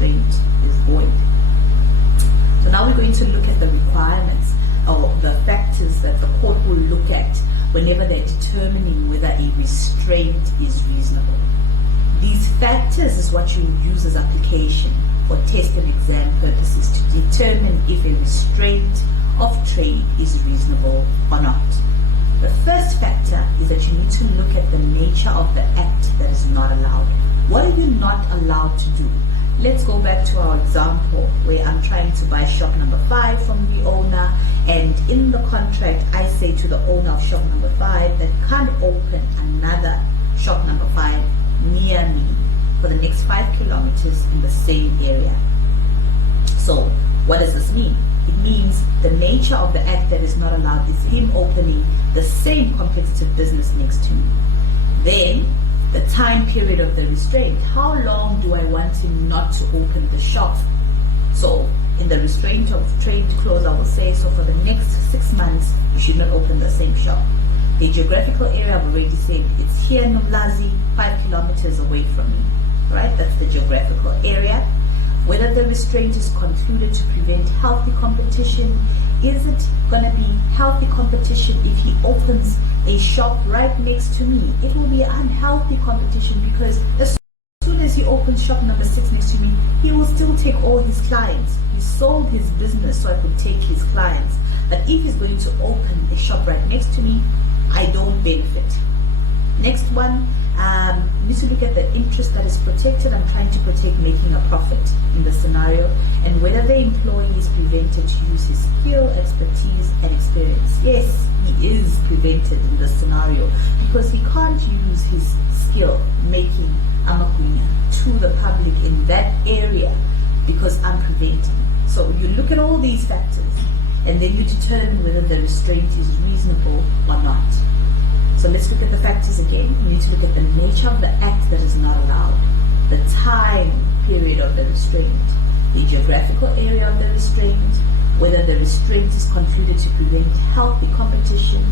restraint is void. So now we're going to look at the requirements or the factors that the court will look at whenever they're determining whether a restraint is reasonable. These factors is what you use as application for test and exam purposes to determine if a restraint of trade is reasonable or not. The first factor is that you need to look at the nature of the act that is not allowed. What are you not allowed to do? Let's go back to our example where I'm trying to buy shop number 5 from the owner, and in the contract I say to the owner of shop number 5 that can't open another shop number 5 near me for the next 5 kilometers in the same area. So what does this mean? It means the nature of the act that is not allowed is him opening the same competitive business next to me. Then the time period of the restraint. How long do I want him not to open the shop? So in the restraint of trade clause, I will say, so for the next 6 months, you should not open the same shop. The geographical area, I've already said, it's here in Umlazi, 5 kilometers away from me. Right? That's the geographical area. Whether the restraint is concluded to prevent healthy competition, is it going to be healthy competition if he opens a shop right next to me? It will be unhealthy competition because as soon as he opens shop number 6 next to me, he will still take all his clients. He sold his business so I could take his clients. But if he's going to open a shop right next to me, I don't benefit. Next one, you need to look at the interest that is protected. I'm trying to protect making a profit in the scenario, and whether the employee is prevented to use his skill, expertise, and experience. Yes, he is prevented in this scenario because he can't use his skill making amakunya to the public in that area because I'm preventing. So you look at all these factors and then you determine whether the restraint is reasonable or not. So let's look at the factors again. You need to look at the nature of the act that is not allowed, the time period of the restraint, the geographical area of the restraint, whether the restraint is concluded to prevent healthy competition,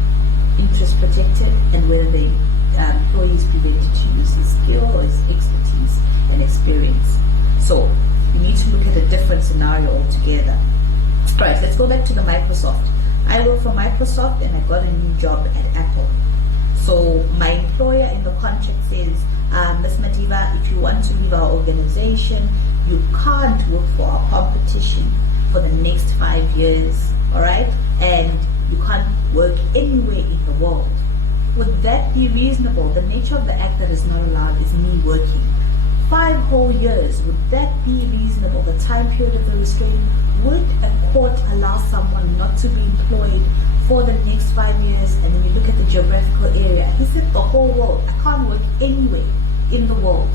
interest protected, and whether the employee is prevented to use his skill or his expertise and experience. So you need to look at a different scenario altogether. Alright, let's go back to the Microsoft. I work for Microsoft and I got a new job at Apple. So my employer in the contract says, Ms. Madiba, if you want to leave our organization, you can't work for our competition for the next 5 years, all right? And you can't work anywhere in the world. Would that be reasonable? The nature of the act that is not allowed is me working 5 whole years. Would that be reasonable? The time period of the restraint, would a court allow someone not to be employed for the next 5 years? And when you look at the geographical area, he said the whole world. I can't work anywhere in the world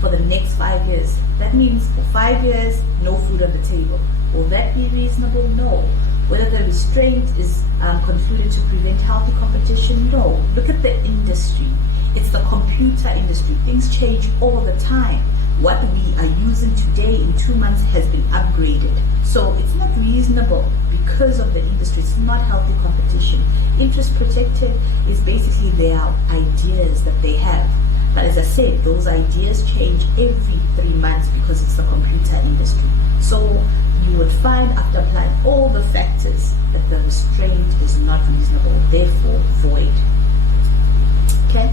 for the next 5 years. That means for 5 years, no food on the table. Will that be reasonable? No. Whether the restraint is concluded to prevent healthy competition? No. Look at the industry. It's the computer industry. Things change all the time. What we are using today in 2 months has been upgraded. So it's not reasonable because of the industry. It's not healthy competition. Interest protected is basically their ideas that they have. But as I said, those ideas change every 3 months because it's the computer industry. So you would find after applying all the factors that the restraint is not reasonable, therefore void. Okay?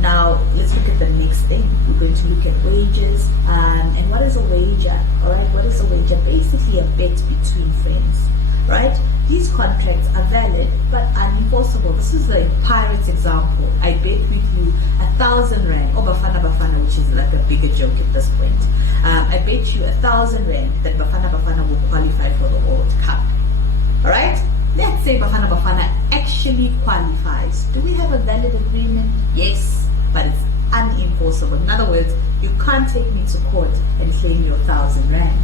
Now, let's look at the next thing. We're going to look at wages. And what is a wager? Alright, what is a wager? Basically a bet between friends. Right? These contracts are valid but unenforceable. This is the pirates example. I bet with you 1,000 rand, or Bafana, which is like a bigger joke at this point. I bet you 1,000 rand that Bafana will qualify for the World Cup. Alright? Let's say Bafana actually qualifies. Do we have a valid agreement? Yes, but it's unenforceable. In other words, you can't take me to court and claim your 1,000 rand.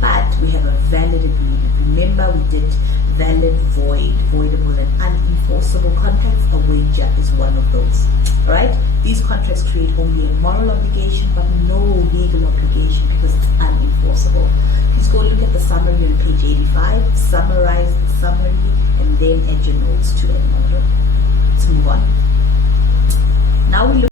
But we have a valid agreement. Remember, we did valid, void, voidable, and unenforceable contracts. A wager is one of those. Alright? These contracts create only a moral obligation but no legal obligation because it's unenforceable. Please go look at the summary on page 85, summarize the summary, and then add your notes to it. Let's move on. Now we look